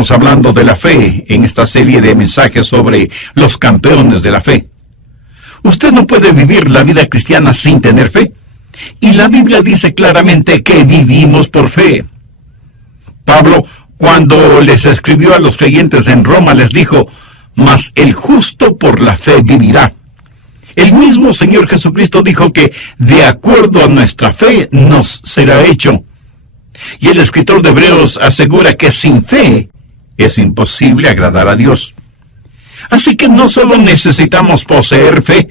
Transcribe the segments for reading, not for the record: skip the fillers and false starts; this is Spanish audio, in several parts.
Estamos hablando de la fe en esta serie de mensajes sobre los campeones de la fe. Usted no puede vivir la vida cristiana sin tener fe. Y la Biblia dice claramente que vivimos por fe. Pablo, cuando les escribió a los creyentes en Roma, les dijo: mas el justo por la fe vivirá. El mismo Señor Jesucristo dijo que de acuerdo a nuestra fe nos será hecho. Y el escritor de Hebreos asegura que sin fe es imposible agradar a Dios. Así que no solo necesitamos poseer fe,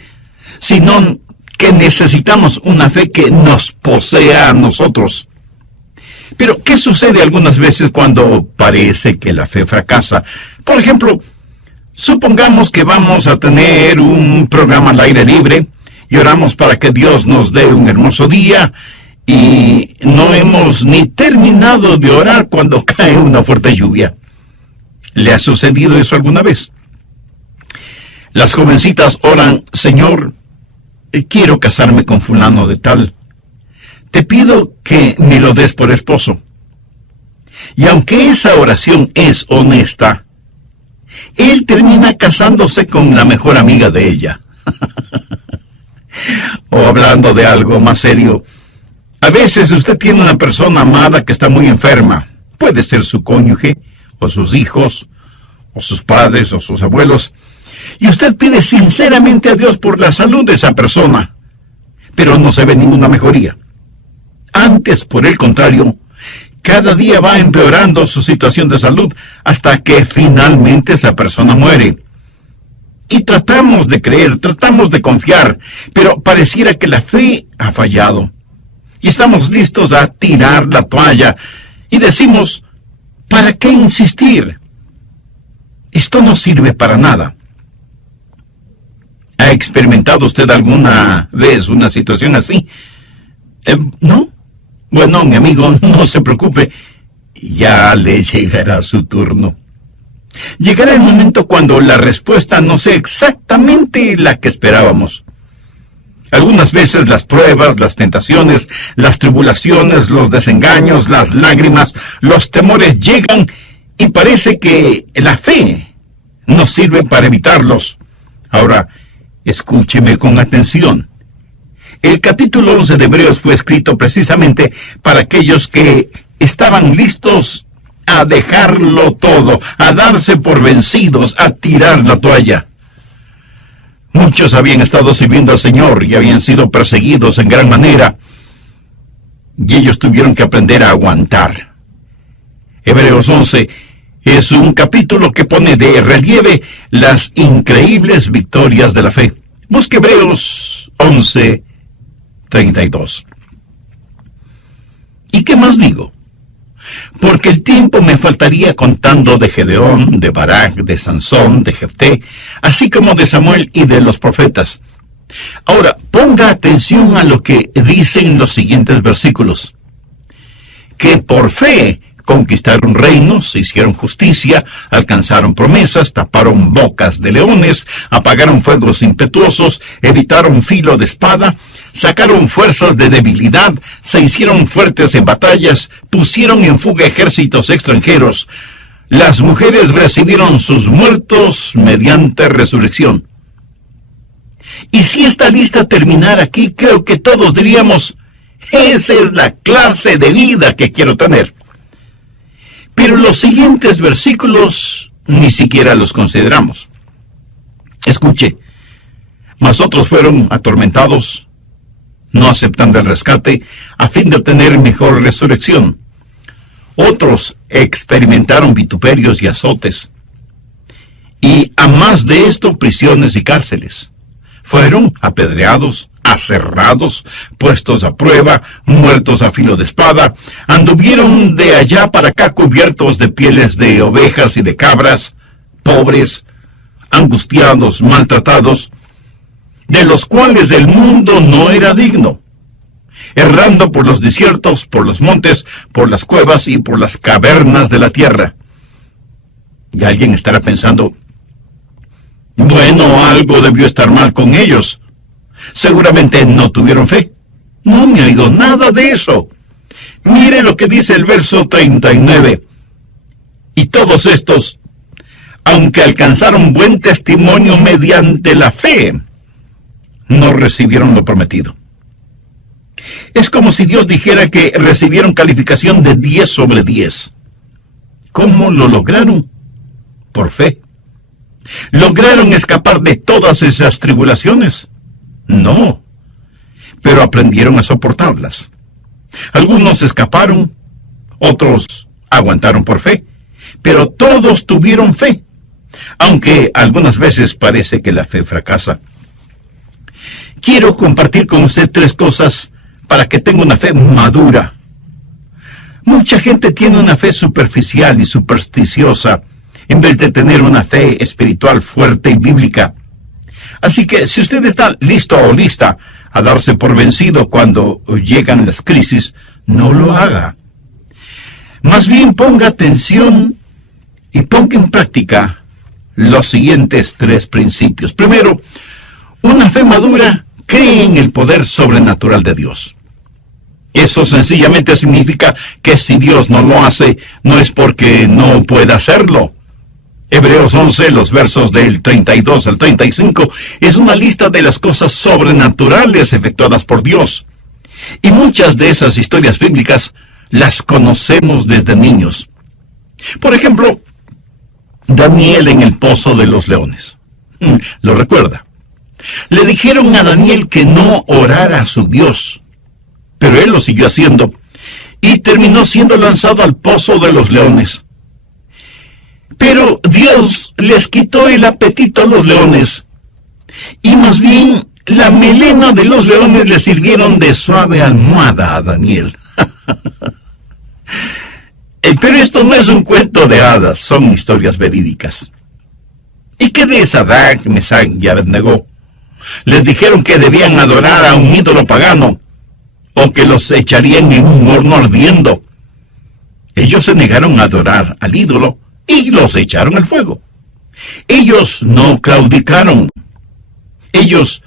sino que necesitamos una fe que nos posea a nosotros. Pero, ¿qué sucede algunas veces cuando parece que la fe fracasa? Por ejemplo, supongamos que vamos a tener un programa al aire libre y oramos para que Dios nos dé un hermoso día y no hemos ni terminado de orar cuando cae una fuerte lluvia. ¿Le ha sucedido eso alguna vez? Las jovencitas oran: Señor, quiero casarme con fulano de tal. Te pido que me lo des por esposo. Y aunque esa oración es honesta, él termina casándose con la mejor amiga de ella. O hablando de algo más serio, a veces usted tiene una persona amada que está muy enferma. Puede ser su cónyuge, o sus hijos, o sus padres, o sus abuelos. Y usted pide sinceramente a Dios por la salud de esa persona, pero no se ve ninguna mejoría. Antes, por el contrario, cada día va empeorando su situación de salud hasta que finalmente esa persona muere. Y tratamos de creer, tratamos de confiar, pero pareciera que la fe ha fallado. Y estamos listos a tirar la toalla y decimos: ¿para qué insistir? Esto no sirve para nada. ¿Ha experimentado usted alguna vez una situación así? ¿No? Bueno, mi amigo, no se preocupe. Ya le llegará su turno. Llegará el momento cuando la respuesta no sea exactamente la que esperábamos. Algunas veces las pruebas, las tentaciones, las tribulaciones, los desengaños, las lágrimas, los temores llegan y parece que la fe nos sirve para evitarlos. Ahora, escúcheme con atención. El capítulo 11 de Hebreos fue escrito precisamente para aquellos que estaban listos a dejarlo todo, a darse por vencidos, a tirar la toalla. Muchos habían estado sirviendo al Señor y habían sido perseguidos en gran manera, y ellos tuvieron que aprender a aguantar. Hebreos 11 es un capítulo que pone de relieve las increíbles victorias de la fe. Busque Hebreos 11:32. ¿Y qué más digo? Porque el tiempo me faltaría contando de Gedeón, de Barak, de Sansón, de Jefté, así como de Samuel y de los profetas. Ahora, ponga atención a lo que dicen los siguientes versículos. Que por fe conquistaron reinos, hicieron justicia, alcanzaron promesas, taparon bocas de leones, apagaron fuegos impetuosos, evitaron filo de espada, sacaron fuerzas de debilidad, se hicieron fuertes en batallas, pusieron en fuga ejércitos extranjeros. Las mujeres recibieron sus muertos mediante resurrección. Y si esta lista terminara aquí, creo que todos diríamos: esa es la clase de vida que quiero tener. Pero los siguientes versículos ni siquiera los consideramos. Escuche: mas otros fueron atormentados, no aceptando el rescate, a fin de obtener mejor resurrección. Otros experimentaron vituperios y azotes. Y a más de esto, prisiones y cárceles. Fueron apedreados, aserrados, puestos a prueba, muertos a filo de espada, anduvieron de allá para acá cubiertos de pieles de ovejas y de cabras, pobres, angustiados, maltratados, de los cuales el mundo no era digno, errando por los desiertos, por los montes, por las cuevas y por las cavernas de la tierra. Y alguien estará pensando: bueno, algo debió estar mal con ellos. Seguramente no tuvieron fe. No, mi amigo, nada de eso. Mire lo que dice el verso 39. Y todos estos, aunque alcanzaron buen testimonio mediante la fe, no recibieron lo prometido. Es como si Dios dijera que recibieron calificación de 10 sobre 10. ¿Cómo lo lograron? Por fe. ¿Lograron escapar de todas esas tribulaciones? No, pero aprendieron a soportarlas. Algunos escaparon, otros aguantaron por fe, pero todos tuvieron fe, aunque algunas veces parece que la fe fracasa. Quiero compartir con usted 3 cosas para que tenga una fe madura. Mucha gente tiene una fe superficial y supersticiosa, en vez de tener una fe espiritual fuerte y bíblica. Así que si usted está listo o lista a darse por vencido cuando llegan las crisis, no lo haga. Más bien ponga atención y ponga en práctica los siguientes 3 principios. Primero, una fe madura cree en el poder sobrenatural de Dios. Eso sencillamente significa que si Dios no lo hace, no es porque no pueda hacerlo. Hebreos 11, los versos del 32 al 35, es una lista de las cosas sobrenaturales efectuadas por Dios. Y muchas de esas historias bíblicas las conocemos desde niños. Por ejemplo, Daniel en el pozo de los leones. ¿Lo recuerda? Le dijeron a Daniel que no orara a su Dios, pero él lo siguió haciendo y terminó siendo lanzado al pozo de los leones. Pero Dios les quitó el apetito a los leones, y más bien la melena de los leones le sirvieron de suave almohada a Daniel. Pero esto no es un cuento de hadas, son historias verídicas. ¿Y qué de Sadrach, Mesach y Abednego? Les dijeron que debían adorar a un ídolo pagano, o que los echarían en un horno ardiendo. Ellos se negaron a adorar al ídolo, y los echaron al fuego. Ellos no claudicaron. Ellos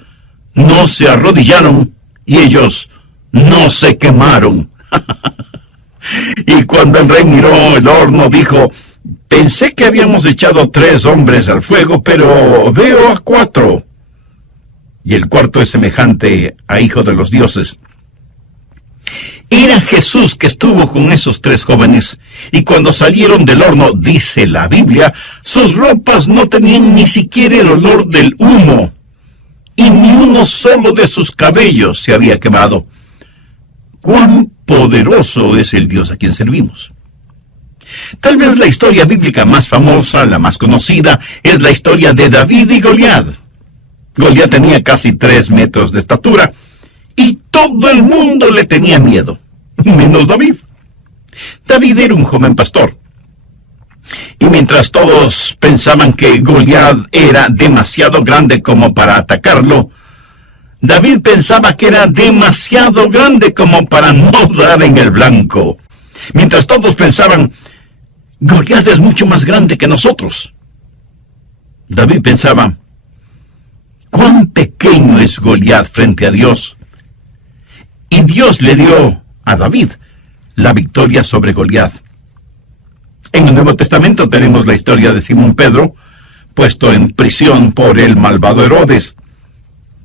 no se arrodillaron. Y ellos no se quemaron. Y cuando el rey miró el horno, dijo: pensé que habíamos echado 3 hombres al fuego, pero veo a 4. Y el cuarto es semejante a hijo de los dioses. Era Jesús que estuvo con esos 3 jóvenes, y cuando salieron del horno, dice la Biblia, sus ropas no tenían ni siquiera el olor del humo, y ni uno solo de sus cabellos se había quemado. ¡Cuán poderoso es el Dios a quien servimos! Tal vez la historia bíblica más famosa, la más conocida, es la historia de David y Goliat. Goliat tenía casi 3 metros de estatura, y todo el mundo le tenía miedo, menos David. David era un joven pastor. Y mientras todos pensaban que Goliat era demasiado grande como para atacarlo, David pensaba que era demasiado grande como para no dar en el blanco. Mientras todos pensaban, Goliat es mucho más grande que nosotros, David pensaba, cuán pequeño es Goliat frente a Dios. Y Dios le dio a David la victoria sobre Goliat. En el Nuevo Testamento tenemos la historia de Simón Pedro, puesto en prisión por el malvado Herodes.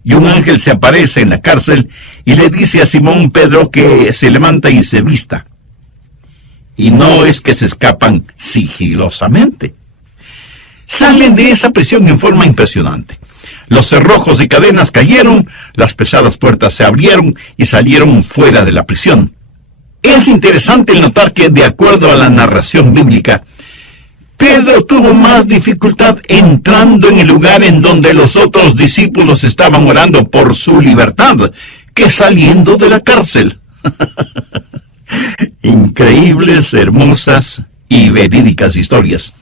Y un ángel se aparece en la cárcel y le dice a Simón Pedro que se levanta y se vista. Y no es que se escapan sigilosamente. Salen de esa prisión en forma impresionante. Los cerrojos y cadenas cayeron, las pesadas puertas se abrieron y salieron fuera de la prisión. Es interesante el notar que, de acuerdo a la narración bíblica, Pedro tuvo más dificultad entrando en el lugar en donde los otros discípulos estaban orando por su libertad que saliendo de la cárcel. Increíbles, hermosas y verídicas historias.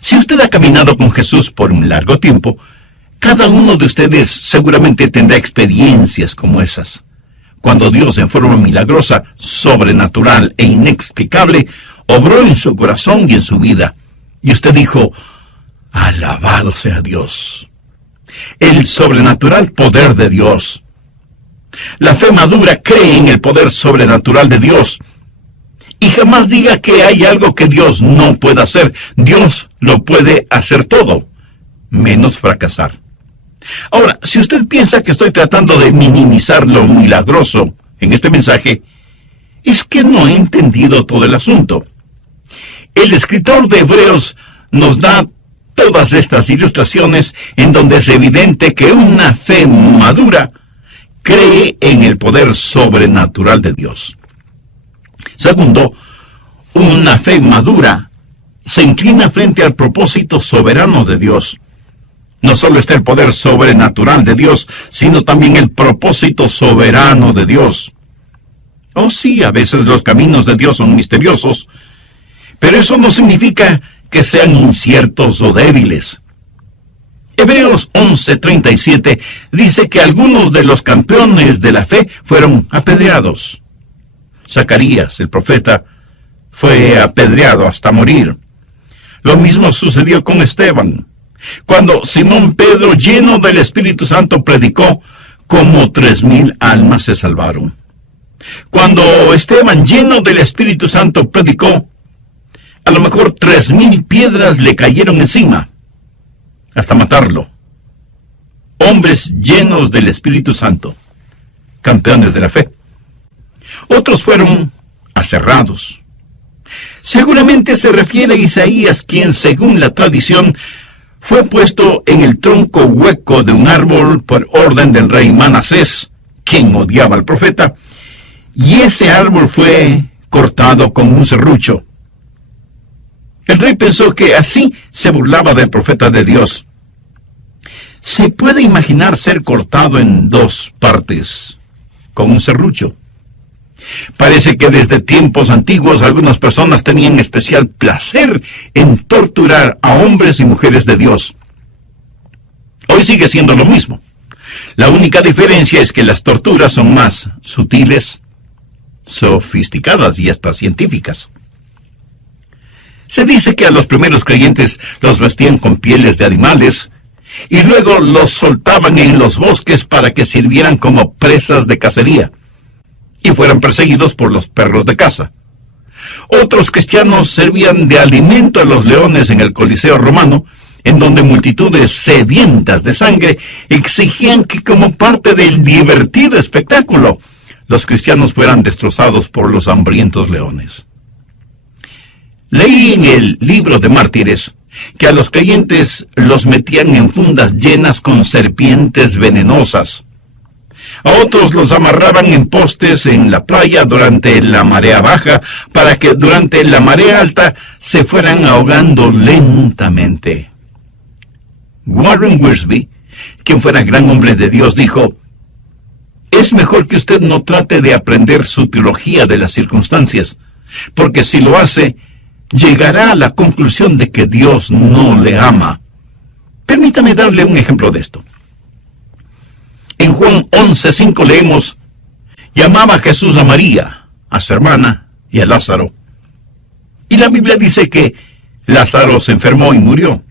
Si usted ha caminado con Jesús por un largo tiempo, cada uno de ustedes seguramente tendrá experiencias como esas. Cuando Dios, en forma milagrosa, sobrenatural e inexplicable, obró en su corazón y en su vida. Y usted dijo, alabado sea Dios. El sobrenatural poder de Dios. La fe madura cree en el poder sobrenatural de Dios. Y jamás diga que hay algo que Dios no pueda hacer. Dios lo puede hacer todo, menos fracasar. Ahora, si usted piensa que estoy tratando de minimizar lo milagroso en este mensaje, es que no he entendido todo el asunto. El escritor de Hebreos nos da todas estas ilustraciones en donde es evidente que una fe madura cree en el poder sobrenatural de Dios. Segundo, una fe madura se inclina frente al propósito soberano de Dios. No solo está el poder sobrenatural de Dios, sino también el propósito soberano de Dios. Oh sí, a veces los caminos de Dios son misteriosos, pero eso no significa que sean inciertos o débiles. Hebreos 11:37 dice que algunos de los campeones de la fe fueron apedreados. Zacarías, el profeta, fue apedreado hasta morir. Lo mismo sucedió con Esteban. Cuando Simón Pedro, lleno del Espíritu Santo, predicó, como 3,000 almas se salvaron. Cuando Esteban, lleno del Espíritu Santo, predicó, a lo mejor 3,000 piedras le cayeron encima, hasta matarlo. Hombres llenos del Espíritu Santo, campeones de la fe. Otros fueron aserrados. Seguramente se refiere a Isaías, quien, según la tradición, fue puesto en el tronco hueco de un árbol por orden del rey Manasés, quien odiaba al profeta, y ese árbol fue cortado con un serrucho. El rey pensó que así se burlaba del profeta de Dios. ¿Se puede imaginar ser cortado en 2 partes con un serrucho? Parece que desde tiempos antiguos algunas personas tenían especial placer en torturar a hombres y mujeres de Dios. Hoy sigue siendo lo mismo. La única diferencia es que las torturas son más sutiles, sofisticadas y hasta científicas. Se dice que a los primeros creyentes los vestían con pieles de animales y luego los soltaban en los bosques para que sirvieran como presas de cacería y fueran perseguidos por los perros de caza. Otros cristianos servían de alimento a los leones en el Coliseo romano, en donde multitudes sedientas de sangre exigían que, como parte del divertido espectáculo, los cristianos fueran destrozados por los hambrientos leones. Leí en el libro de Mártires que a los creyentes los metían en fundas llenas con serpientes venenosas. A otros los amarraban en postes en la playa durante la marea baja para que durante la marea alta se fueran ahogando lentamente. Warren Wiersbe, quien fuera gran hombre de Dios, dijo: es mejor que usted no trate de aprender su teología de las circunstancias, porque si lo hace, llegará a la conclusión de que Dios no le ama. Permítame darle un ejemplo de esto. En Juan 11:5 leemos: llamaba Jesús a María, a su hermana y a Lázaro. Y la Biblia dice que Lázaro se enfermó y murió.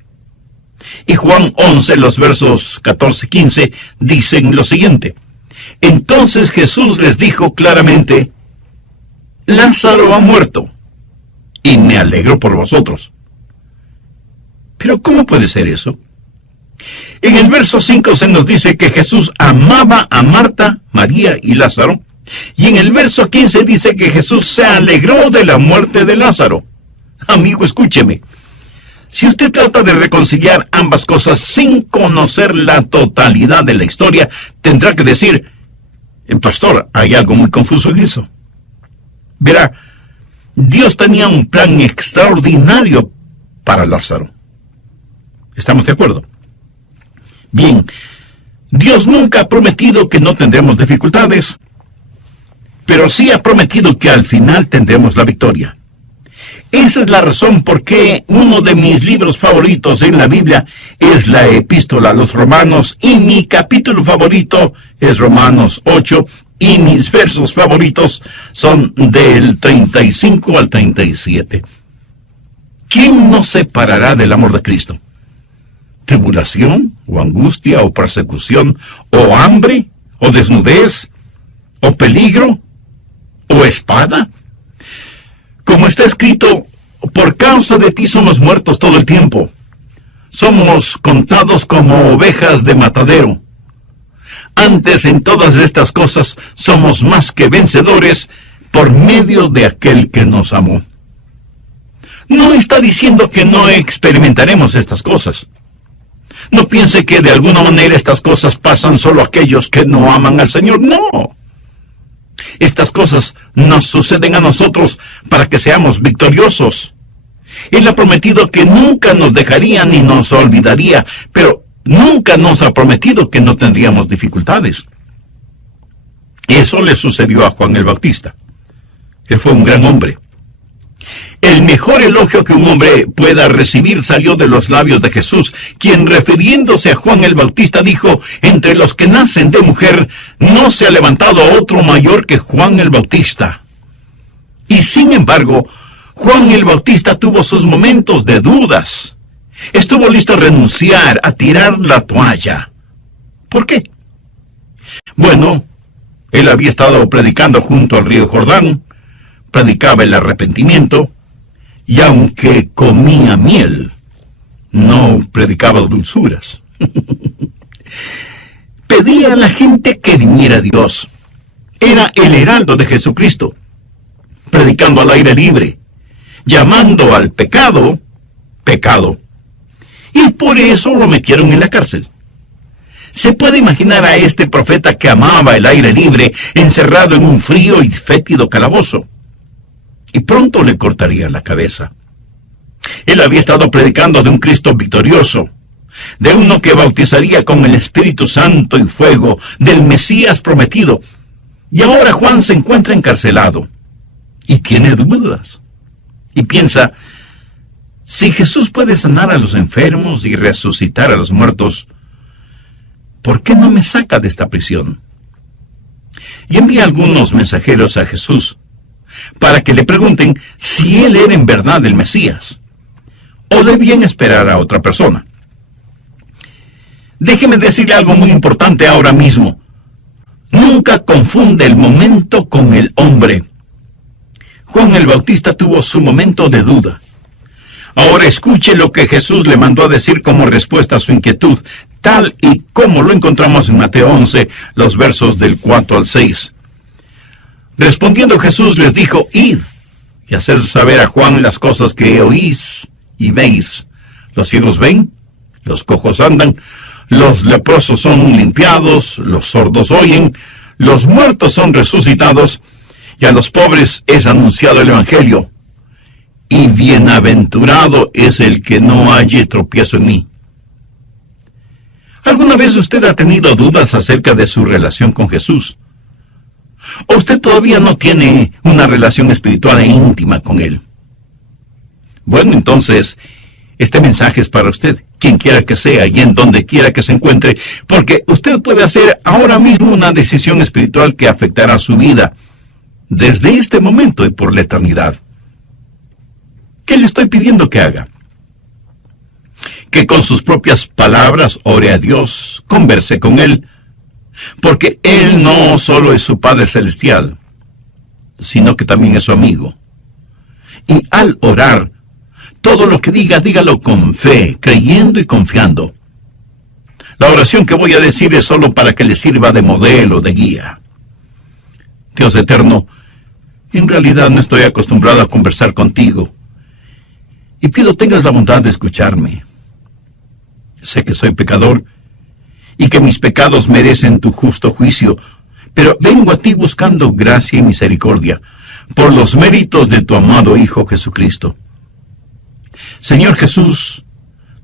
Y Juan 11, los versos 14-15, dicen lo siguiente: entonces Jesús les dijo claramente: Lázaro ha muerto, y me alegro por vosotros. Pero ¿cómo puede ser eso? En el verso 5 se nos dice que Jesús amaba a Marta, María y Lázaro, y en el verso 15 dice que Jesús se alegró de la muerte de Lázaro. Amigo, escúcheme. Si usted trata de reconciliar ambas cosas sin conocer la totalidad de la historia, tendrá que decir: pastor, hay algo muy confuso en eso. Verá, Dios tenía un plan extraordinario para Lázaro. ¿Estamos de acuerdo? Bien, Dios nunca ha prometido que no tendremos dificultades, pero sí ha prometido que al final tendremos la victoria. Esa es la razón por qué uno de mis libros favoritos en la Biblia es la Epístola a los Romanos, y mi capítulo favorito es Romanos 8, y mis versos favoritos son del 35 al 37. ¿Quién nos separará del amor de Cristo? ¿Tribulación, o angustia, o persecución, o hambre, o desnudez, o peligro, o espada? Como está escrito, por causa de ti somos muertos todo el tiempo. Somos contados como ovejas de matadero. Antes, en todas estas cosas, somos más que vencedores por medio de aquel que nos amó. No está diciendo que no experimentaremos estas cosas. No piense que de alguna manera estas cosas pasan solo a aquellos que no aman al Señor. No. Estas cosas nos suceden a nosotros para que seamos victoriosos. Él ha prometido que nunca nos dejaría ni nos olvidaría, pero nunca nos ha prometido que no tendríamos dificultades. Eso le sucedió a Juan el Bautista. Él fue un gran hombre. El mejor elogio que un hombre pueda recibir salió de los labios de Jesús, quien, refiriéndose a Juan el Bautista, dijo: entre los que nacen de mujer no se ha levantado otro mayor que Juan el Bautista. Y sin embargo, Juan el Bautista tuvo sus momentos de dudas. Estuvo listo a renunciar, a tirar la toalla. ¿Por qué? Bueno, él había estado predicando junto al río Jordán, predicaba el arrepentimiento, y aunque comía miel, no predicaba dulzuras. Pedía a la gente que viniera a Dios. Era el heraldo de Jesucristo, predicando al aire libre, llamando al pecado, pecado. Y por eso lo metieron en la cárcel. Se puede imaginar a este profeta que amaba el aire libre, encerrado en un frío y fétido calabozo. Y pronto le cortarían la cabeza. Él había estado predicando de un Cristo victorioso, de uno que bautizaría con el Espíritu Santo y fuego, del Mesías prometido. Y ahora Juan se encuentra encarcelado y tiene dudas. Y piensa: si Jesús puede sanar a los enfermos y resucitar a los muertos, ¿por qué no me saca de esta prisión? Y envía algunos mensajeros a Jesús para que le pregunten si él era en verdad el Mesías, o debían esperar a otra persona. Déjeme decirle algo muy importante ahora mismo. Nunca confunde el momento con el hombre. Juan el Bautista tuvo su momento de duda. Ahora escuche lo que Jesús le mandó a decir como respuesta a su inquietud, tal y como lo encontramos en Mateo 11, los versos del 4 al 6. Respondiendo Jesús les dijo: id y haced saber a Juan las cosas que oís y veis. Los ciegos ven, los cojos andan, los leprosos son limpiados, los sordos oyen, los muertos son resucitados, y a los pobres es anunciado el Evangelio. Y bienaventurado es el que no halle tropiezo en mí. ¿Alguna vez usted ha tenido dudas acerca de su relación con Jesús? ¿O usted todavía no tiene una relación espiritual e íntima con Él? Bueno, entonces, este mensaje es para usted, quien quiera que sea y en donde quiera que se encuentre, porque usted puede hacer ahora mismo una decisión espiritual que afectará su vida desde este momento y por la eternidad. ¿Qué le estoy pidiendo que haga? Que con sus propias palabras ore a Dios, converse con Él, porque Él no solo es su Padre Celestial, sino que también es su amigo. Y al orar, todo lo que diga, dígalo con fe, creyendo y confiando. La oración que voy a decir es solo para que le sirva de modelo, de guía. Dios eterno, en realidad no estoy acostumbrado a conversar contigo, y pido tengas la bondad de escucharme. Sé que soy pecador, y que mis pecados merecen tu justo juicio, pero vengo a ti buscando gracia y misericordia, por los méritos de tu amado Hijo Jesucristo. Señor Jesús,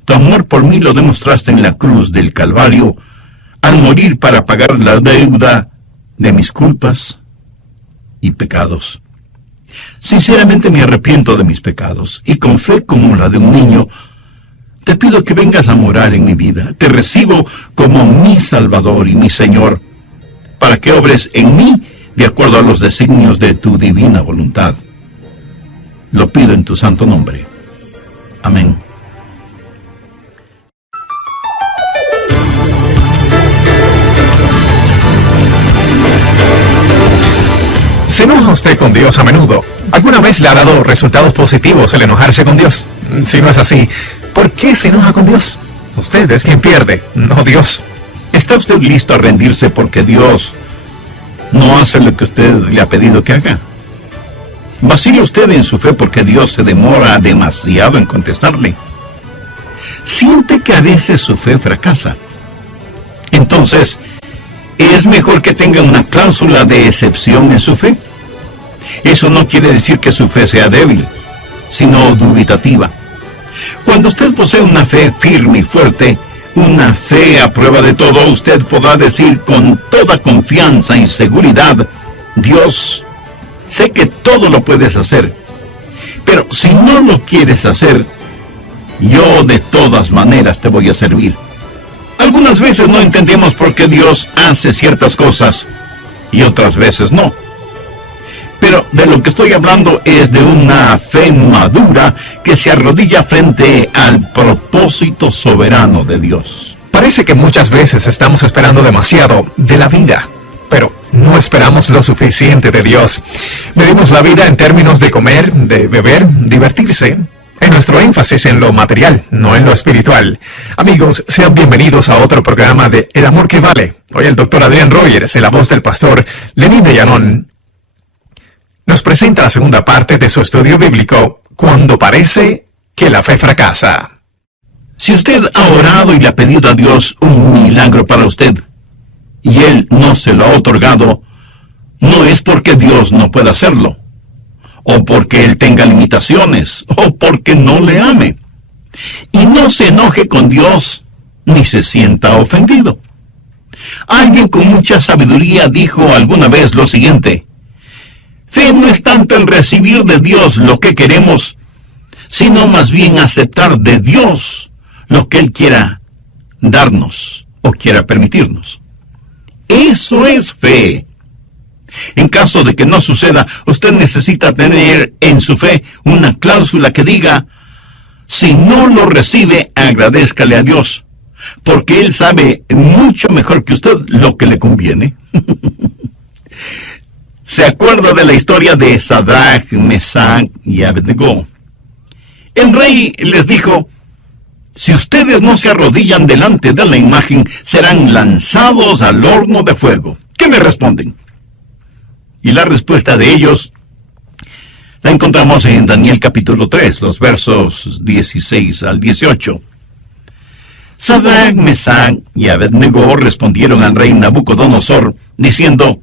tu amor por mí lo demostraste en la cruz del Calvario, al morir para pagar la deuda de mis culpas y pecados. Sinceramente me arrepiento de mis pecados, y con fe como la de un niño, te pido que vengas a morar en mi vida. Te recibo como mi Salvador y mi Señor, para que obres en mí de acuerdo a los designios de tu divina voluntad. Lo pido en tu santo nombre. Amén. ¿Se enoja usted con Dios a menudo? ¿Alguna vez le ha dado resultados positivos el enojarse con Dios? Si no es así, ¿por qué se enoja con Dios? Usted es quien pierde, no Dios. ¿Está usted listo a rendirse porque Dios no hace lo que usted le ha pedido que haga? ¿Vacila usted en su fe porque Dios se demora demasiado en contestarle? ¿Siente que a veces su fe fracasa? Entonces, ¿es mejor que tenga una cláusula de excepción en su fe? Eso no quiere decir que su fe sea débil, sino dubitativa. Cuando usted posee una fe firme y fuerte, una fe a prueba de todo, usted podrá decir con toda confianza y seguridad: Dios, sé que todo lo puedes hacer, pero si no lo quieres hacer, yo de todas maneras te voy a servir. Algunas veces no entendemos por qué Dios hace ciertas cosas y otras veces no. Pero de lo que estoy hablando es de una fe madura que se arrodilla frente al propósito soberano de Dios. Parece que muchas veces estamos esperando demasiado de la vida, pero no esperamos lo suficiente de Dios. Medimos la vida en términos de comer, de beber, divertirse, en nuestro énfasis en lo material, no en lo espiritual. Amigos, sean bienvenidos a otro programa de El Amor que Vale. Hoy el Dr. Adrián Rogers, en la voz del pastor Lenín de Llanón, nos presenta la segunda parte de su estudio bíblico, Cuando parece que la fe fracasa. Si usted ha orado y le ha pedido a Dios un milagro para usted, y Él no se lo ha otorgado, no es porque Dios no pueda hacerlo, o porque Él tenga limitaciones, o porque no le ame. Y no se enoje con Dios, ni se sienta ofendido. Alguien con mucha sabiduría dijo alguna vez lo siguiente: fe no es tanto el recibir de Dios lo que queremos, sino más bien aceptar de Dios lo que Él quiera darnos o quiera permitirnos. Eso es fe. En caso de que no suceda, usted necesita tener en su fe una cláusula que diga: si no lo recibe, agradézcale a Dios, porque Él sabe mucho mejor que usted lo que le conviene. ¿Se acuerda de la historia de Sadrach, Mesach y Abednego? El rey les dijo: si ustedes no se arrodillan delante de la imagen, serán lanzados al horno de fuego. ¿Qué me responden? Y la respuesta de ellos la encontramos en Daniel capítulo 3, los versos 16 al 18. Sadrach, Mesach y Abednego respondieron al rey Nabucodonosor, diciendo: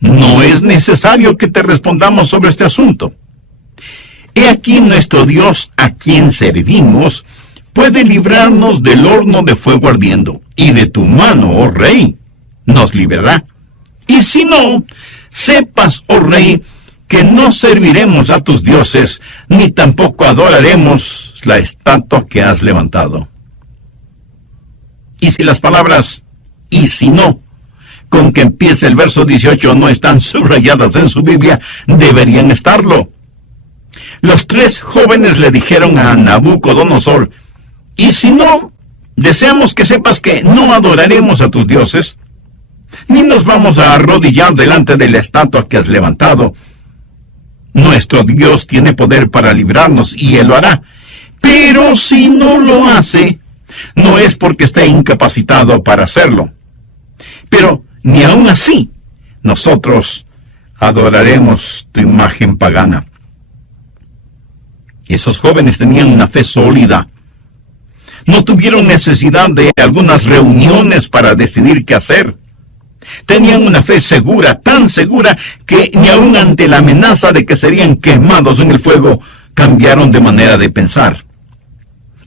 no es necesario que te respondamos sobre este asunto. He aquí nuestro Dios, a quien servimos, puede librarnos del horno de fuego ardiendo, y de tu mano, oh rey, nos librará. Y si no, sepas, oh rey, que no serviremos a tus dioses, ni tampoco adoraremos la estatua que has levantado. Y si las palabras "y si no", con que empieza el verso 18, no están subrayadas en su Biblia, deberían estarlo. Los tres jóvenes le dijeron a Nabucodonosor: y si no, deseamos que sepas que no adoraremos a tus dioses, ni nos vamos a arrodillar delante de la estatua que has levantado. Nuestro Dios tiene poder para librarnos, y Él lo hará. Pero si no lo hace, no es porque esté incapacitado para hacerlo. Pero ni aun así, nosotros adoraremos tu imagen pagana. Esos jóvenes tenían una fe sólida. No tuvieron necesidad de algunas reuniones para decidir qué hacer. Tenían una fe segura, tan segura, que ni aun ante la amenaza de que serían quemados en el fuego, cambiaron de manera de pensar.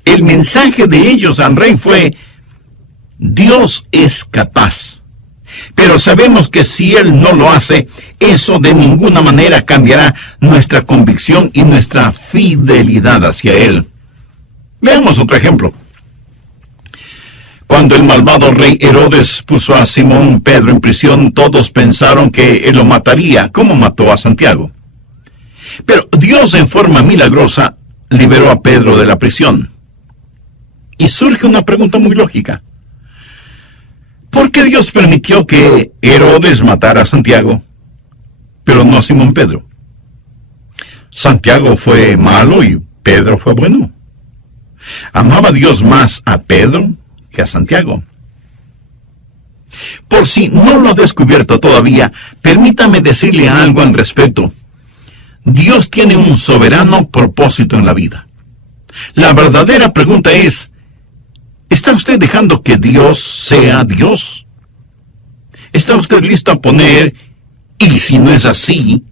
El mensaje de ellos al rey fue: Dios es capaz. Pero sabemos que si Él no lo hace, eso de ninguna manera cambiará nuestra convicción y nuestra fidelidad hacia Él. Veamos otro ejemplo. Cuando el malvado rey Herodes puso a Simón Pedro en prisión, todos pensaron que él lo mataría, como mató a Santiago. Pero Dios, en forma milagrosa, liberó a Pedro de la prisión. Y surge una pregunta muy lógica: ¿por qué Dios permitió que Herodes matara a Santiago? pero no a Simón Pedro. Santiago fue malo y Pedro fue bueno. Amaba Dios más a Pedro que a Santiago. Por si no lo ha descubierto todavía, permítame decirle algo al respecto. Dios tiene un soberano propósito en la vida. La verdadera pregunta es, ¿está usted dejando que Dios sea Dios? ¿Está usted listo a poner, y si no es así,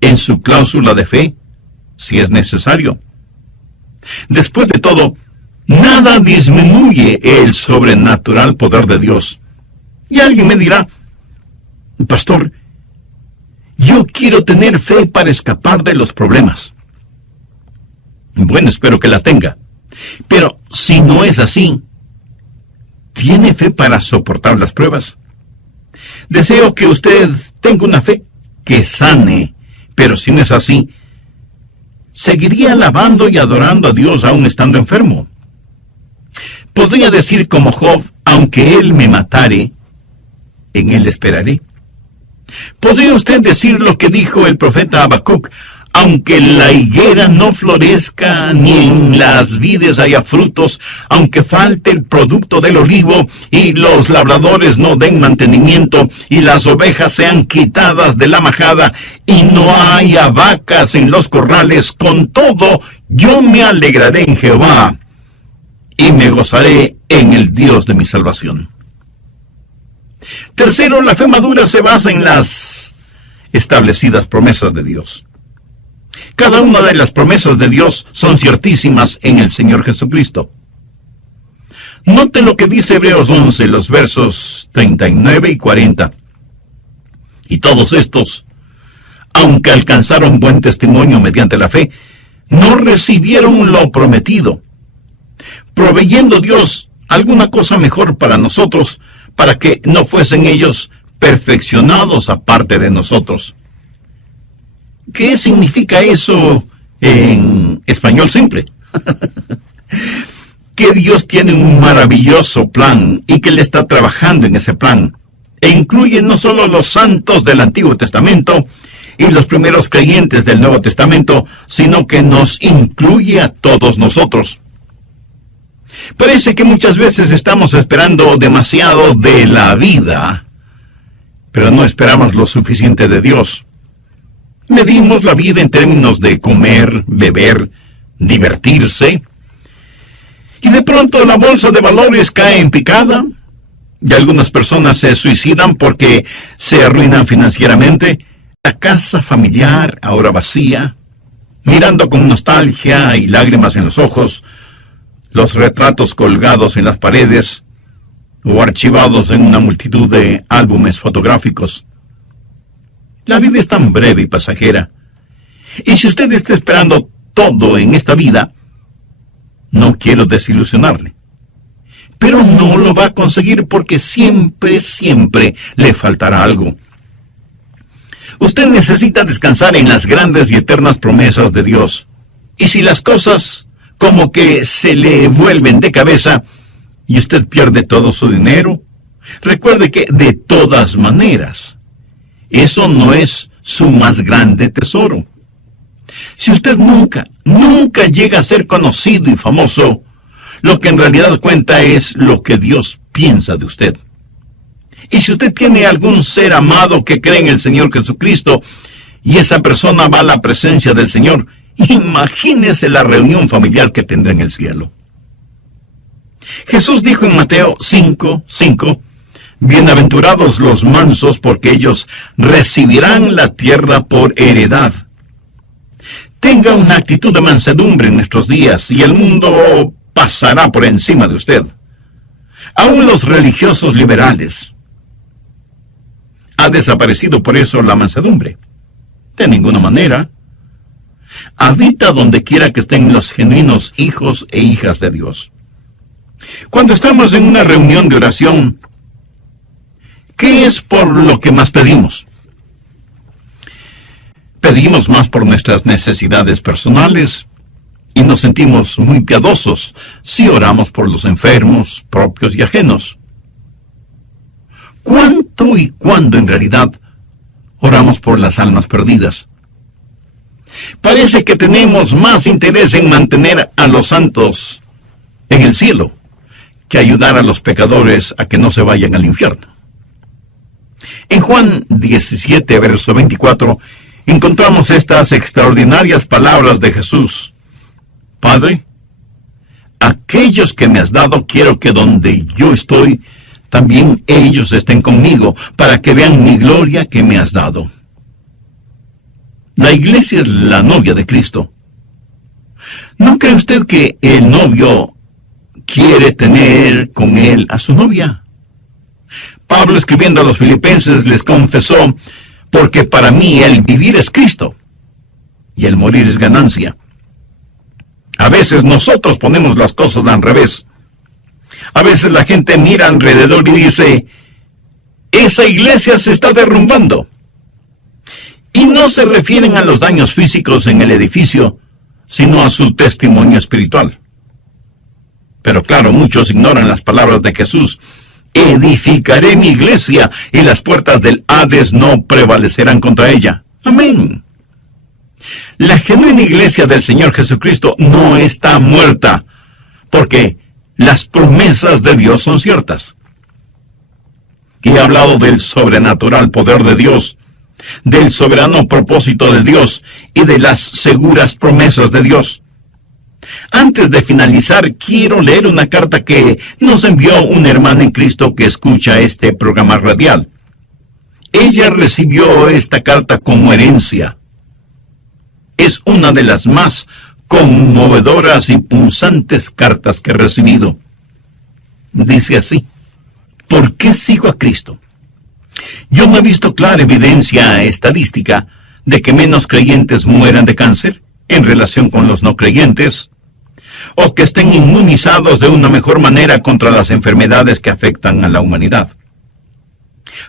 en su cláusula de fe, si es necesario? Después de todo, nada disminuye el sobrenatural poder de Dios. Y alguien me dirá, pastor, yo quiero tener fe para escapar de los problemas. Bueno, espero que la tenga. Pero si no es así, ¿tiene fe para soportar las pruebas? Deseo que usted tenga una fe que sane, pero si no es así, ¿seguiría alabando y adorando a Dios aún estando enfermo? Podría decir como Job, aunque Él me matare, en Él esperaré. ¿Podría usted decir lo que dijo el profeta Habacuc? Aunque la higuera no florezca, ni en las vides haya frutos, aunque falte el producto del olivo, y los labradores no den mantenimiento, y las ovejas sean quitadas de la majada, y no haya vacas en los corrales, con todo yo me alegraré en Jehová, y me gozaré en el Dios de mi salvación. Tercero, la fe madura se basa en las establecidas promesas de Dios. Cada una de las promesas de Dios son ciertísimas en el Señor Jesucristo. Note lo que dice Hebreos 11, los versos 39 y 40. Y todos estos, aunque alcanzaron buen testimonio mediante la fe, no recibieron lo prometido, proveyendo Dios alguna cosa mejor para nosotros, para que no fuesen ellos perfeccionados aparte de nosotros. ¿Qué significa eso en español simple? Que Dios tiene un maravilloso plan y que Él está trabajando en ese plan. E incluye no solo los santos del Antiguo Testamento y los primeros creyentes del Nuevo Testamento, sino que nos incluye a todos nosotros. Parece que muchas veces estamos esperando demasiado de la vida, pero no esperamos lo suficiente de Dios. Medimos la vida en términos de comer, beber, divertirse, y de pronto la bolsa de valores cae en picada, y algunas personas se suicidan porque se arruinan financieramente. La casa familiar, ahora vacía, mirando con nostalgia y lágrimas en los ojos, los retratos colgados en las paredes o archivados en una multitud de álbumes fotográficos. La vida es tan breve y pasajera. Y si usted está esperando todo en esta vida, no quiero desilusionarle. Pero no lo va a conseguir porque siempre le faltará algo. Usted necesita descansar en las grandes y eternas promesas de Dios. Y si las cosas como que se le vuelven de cabeza y usted pierde todo su dinero, recuerde que de todas maneras, eso no es su más grande tesoro. Si usted nunca llega a ser conocido y famoso, lo que en realidad cuenta es lo que Dios piensa de usted. Y si usted tiene algún ser amado que cree en el Señor Jesucristo, y esa persona va a la presencia del Señor, imagínese la reunión familiar que tendrá en el cielo. Jesús dijo en Mateo 5:5, bienaventurados los mansos, porque ellos recibirán la tierra por heredad. Tenga una actitud de mansedumbre en nuestros días, y el mundo pasará por encima de usted. Aún los religiosos liberales. ¿Ha desaparecido por eso la mansedumbre? De ninguna manera. Habita donde quiera que estén los genuinos hijos e hijas de Dios. Cuando estamos en una reunión de oración, ¿qué es por lo que más pedimos? Pedimos más por nuestras necesidades personales y nos sentimos muy piadosos si oramos por los enfermos, propios y ajenos. ¿Cuánto y cuándo en realidad oramos por las almas perdidas. Parece que tenemos más interés en mantener a los santos en el cielo que ayudar a los pecadores a que no se vayan al infierno. En Juan 17, verso 24, encontramos estas extraordinarias palabras de Jesús. Padre, aquellos que me has dado, quiero que donde yo estoy, también ellos estén conmigo, para que vean mi gloria que me has dado. La iglesia es la novia de Cristo. ¿No cree usted que el novio quiere tener con él a su novia? Pablo, escribiendo a los filipenses, les confesó, porque para mí el vivir es Cristo y el morir es ganancia. A veces nosotros ponemos las cosas al revés. A veces la gente mira alrededor y dice, esa iglesia se está derrumbando. Y no se refieren a los daños físicos en el edificio, sino a su testimonio espiritual. Pero claro, muchos ignoran las palabras de Jesús. Edificaré mi iglesia y las puertas del Hades no prevalecerán contra ella. Amén. La genuina iglesia del Señor Jesucristo no está muerta, porque las promesas de Dios son ciertas. Y he hablado del sobrenatural poder de Dios, del soberano propósito de Dios y de las seguras promesas de Dios. Antes de finalizar, quiero leer una carta que nos envió una hermana en Cristo que escucha este programa radial. Ella recibió esta carta como herencia. Es una de las más conmovedoras y punzantes cartas que he recibido. Dice así: ¿por qué sigo a Cristo? Yo no he visto clara evidencia estadística de que menos creyentes mueran de cáncer en relación con los no creyentes, o que estén inmunizados de una mejor manera contra las enfermedades que afectan a la humanidad.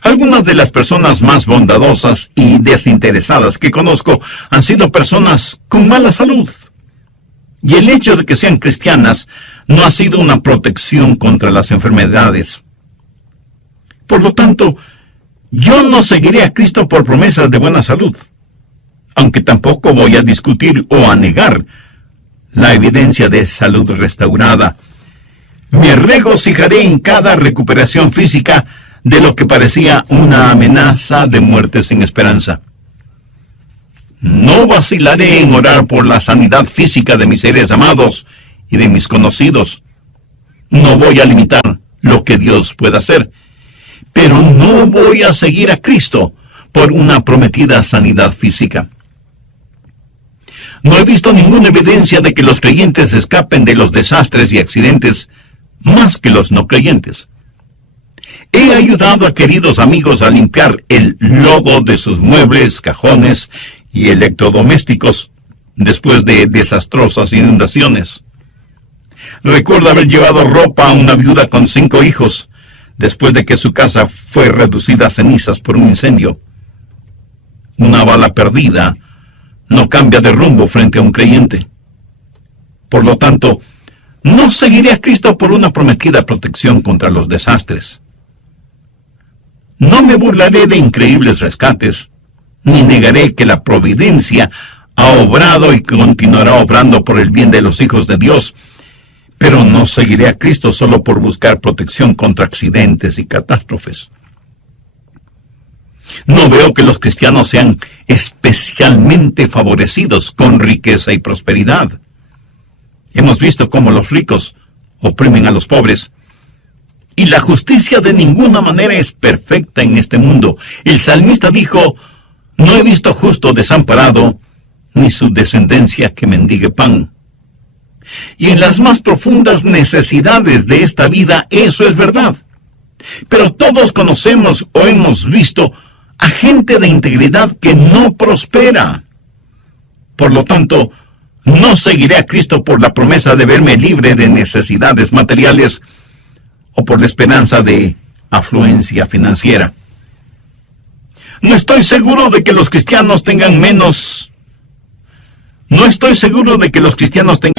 Algunas de las personas más bondadosas y desinteresadas que conozco han sido personas con mala salud. Y el hecho de que sean cristianas no ha sido una protección contra las enfermedades. Por lo tanto, yo no seguiré a Cristo por promesas de buena salud, aunque tampoco voy a discutir o a negar la evidencia de salud restaurada. Me regocijaré en cada recuperación física de lo que parecía una amenaza de muerte sin esperanza. No vacilaré en orar por la sanidad física de mis seres amados y de mis conocidos. No voy a limitar lo que Dios pueda hacer, pero no voy a seguir a Cristo por una prometida sanidad física. No he visto ninguna evidencia de que los creyentes escapen de los desastres y accidentes más que los no creyentes. He ayudado a queridos amigos a limpiar el lodo de sus muebles, cajones y electrodomésticos después de desastrosas inundaciones. Recuerdo haber llevado ropa a una viuda con 5 hijos después de que su casa fue reducida a cenizas por un incendio. Una bala perdida no cambia de rumbo frente a un creyente. Por lo tanto, no seguiré a Cristo por una prometida protección contra los desastres. No me burlaré de increíbles rescates, ni negaré que la providencia ha obrado y continuará obrando por el bien de los hijos de Dios, pero no seguiré a Cristo solo por buscar protección contra accidentes y catástrofes. No veo que los cristianos sean especialmente favorecidos con riqueza y prosperidad. Hemos visto cómo los ricos oprimen a los pobres. Y la justicia de ninguna manera es perfecta en este mundo. El salmista dijo: no he visto justo desamparado, ni su descendencia que mendigue pan. Y en las más profundas necesidades de esta vida, eso es verdad. Pero todos conocemos o hemos visto a gente de integridad que no prospera. Por lo tanto, no seguiré a Cristo por la promesa de verme libre de necesidades materiales o por la esperanza de afluencia financiera. No estoy seguro de que los cristianos tengan menos. No estoy seguro de que los cristianos tengan.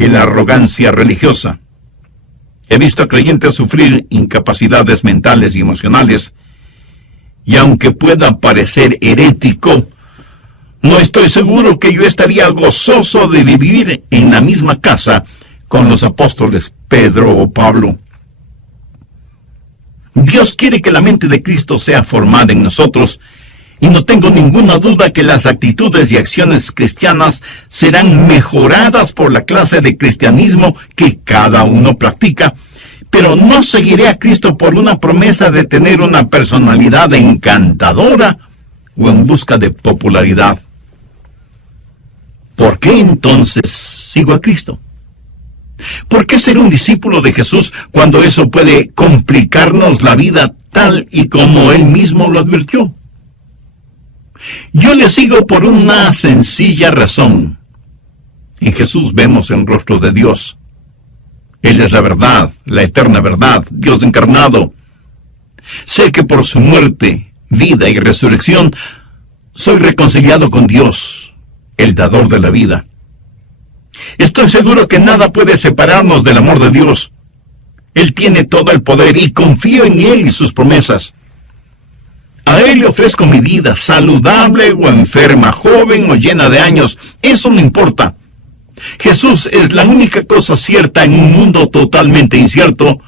Que la arrogancia religiosa. He visto a creyentes sufrir incapacidades mentales y emocionales, y aunque pueda parecer herético, no estoy seguro que yo estaría gozoso de vivir en la misma casa con los apóstoles Pedro o Pablo. Dios quiere que la mente de Cristo sea formada en nosotros, y no tengo ninguna duda que las actitudes y acciones cristianas serán mejoradas por la clase de cristianismo que cada uno practica, pero no seguiré a Cristo por una promesa de tener una personalidad encantadora o en busca de popularidad. ¿Por qué entonces sigo a Cristo? ¿Por qué ser un discípulo de Jesús cuando eso puede complicarnos la vida tal y como Él mismo lo advirtió? Yo le sigo por una sencilla razón. En Jesús vemos el rostro de Dios. Él es la verdad, la eterna verdad, Dios encarnado. Sé que por su muerte, vida y resurrección, soy reconciliado con Dios, el dador de la vida. Estoy seguro que nada puede separarnos del amor de Dios. Él tiene todo el poder y confío en Él y sus promesas. A Él le ofrezco mi vida, saludable o enferma, joven o llena de años, eso no importa. Jesús es la única cosa cierta en un mundo totalmente incierto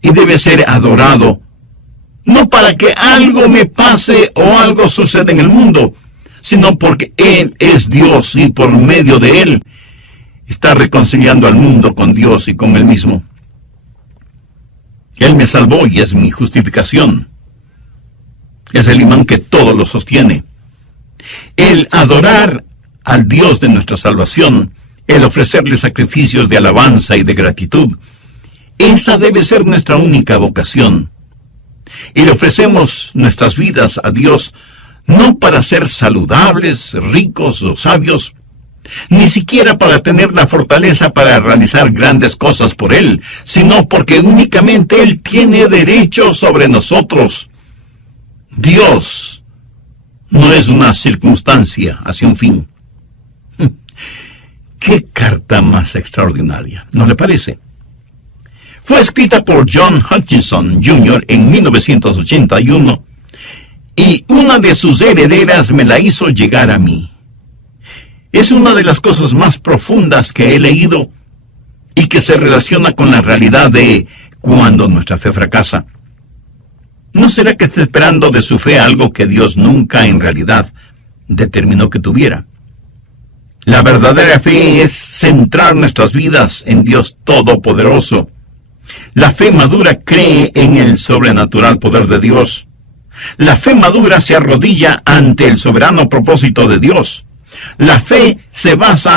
y debe ser adorado, no para que algo me pase o algo suceda en el mundo, sino porque Él es Dios y por medio de Él está reconciliando al mundo con Dios y con Él mismo. Él me salvó y es mi justificación. Es el imán que todo lo sostiene. El adorar al Dios de nuestra salvación, el ofrecerle sacrificios de alabanza y de gratitud, esa debe ser nuestra única vocación. Y le ofrecemos nuestras vidas a Dios, no para ser saludables, ricos o sabios, ni siquiera para tener la fortaleza para realizar grandes cosas por Él, sino porque únicamente Él tiene derecho sobre nosotros. Dios no es una circunstancia hacia un fin. ¡Qué carta más extraordinaria! ¿No le parece? Fue escrita por John Hutchinson Jr. en 1981 y una de sus herederas me la hizo llegar a mí. Es una de las cosas más profundas que he leído y que se relaciona con la realidad de cuando nuestra fe fracasa. ¿No será que esté esperando de su fe algo que Dios nunca en realidad determinó que tuviera? La verdadera fe es centrar nuestras vidas en Dios Todopoderoso. La fe madura cree en el sobrenatural poder de Dios. La fe madura se arrodilla ante el soberano propósito de Dios. La fe se basa